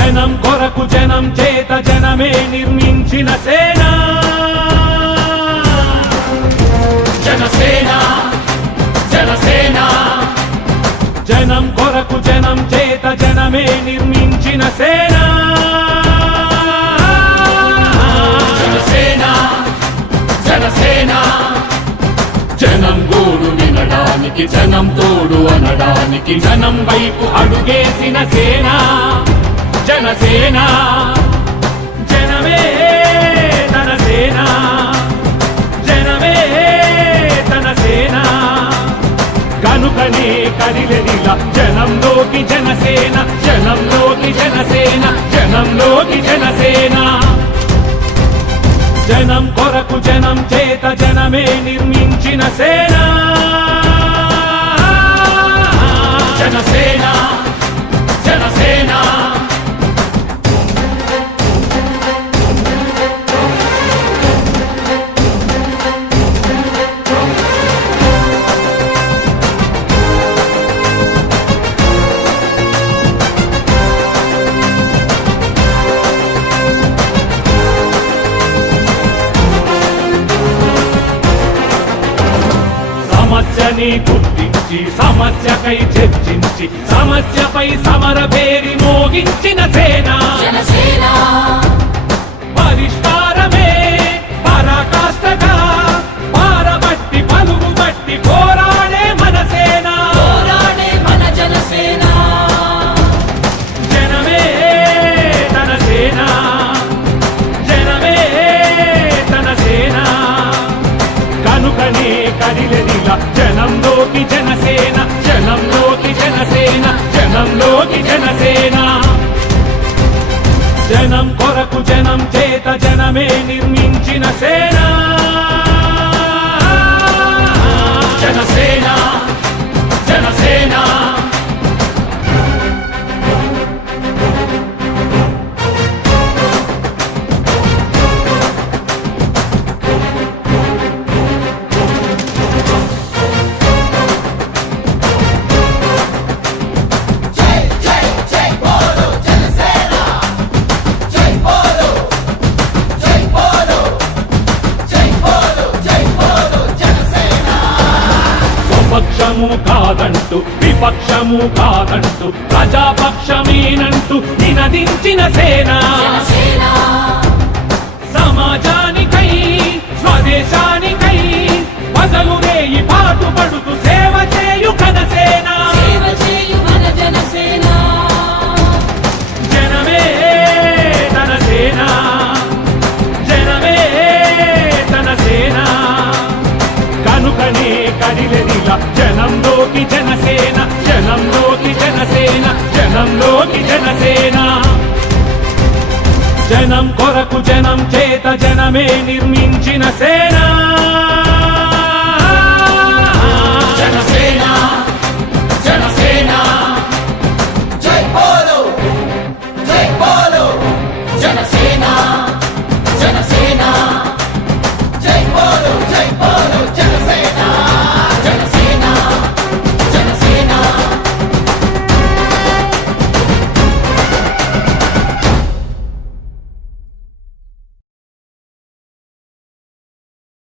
జనం కొరకు జనం చేత జనమే నిర్మించిన సేన జనసేన జనసేన జనం కొరకు జనం చేత జనమే నిర్మించిన సేన జనసేన జనసేన జనం గోడు వినడానికి జనం తోడు అనడానికి జనం వైపు అడుగేసిన సేన జనసేన జనమే తన సేన జనమే తన సేన కనుకనే కదిలెదిలా జనంలోకి జనసేన జనంలోకి జనసేన జనంలోకి జనసేన జనం కొరకు జనం చేత జనమే నిర్మించిన సేన జనసేన జనసేన సమస్యని గుర్తించి సమస్యకై చర్చించి సమస్యపై సమర పేరి మోగించిన సేన జనసేన పరిష్కారమే పరాకాష్ఠగా పారబట్టి పలుగు బట్టి పోరాడే మన సేన పోరాడే మన జనసేన జనమే తన సేన జనమే తన సేన కనుకనే కదిలెదిలా జనంలోకి జనసేన జనంలోకి జనసేన జనంలోకి జనసేన జనం కొరకు జనం చేత జనమే నిర్మించిన సేన జనసేన జనసేన స్వపక్షము కాదంటూ విపక్షము కాదంటూ ప్రజాపక్షమేనంటూ నినదించిన సేన జనసేన సమాజానికై స్వదేశానికై బదలు రేయి పాటుపడుతూ సేవ చేయు ఘనసేన సేవ చేయు మన జనసేన జనమే తన సేన జనమే తన సేన కనుకనే కదిలెదిలా జనంలోకి జనసేన జనంలోకి జనసేన జనంలోకి జనసేన జనం కొరకు జనం చేత జనమే నిర్మించిన సేన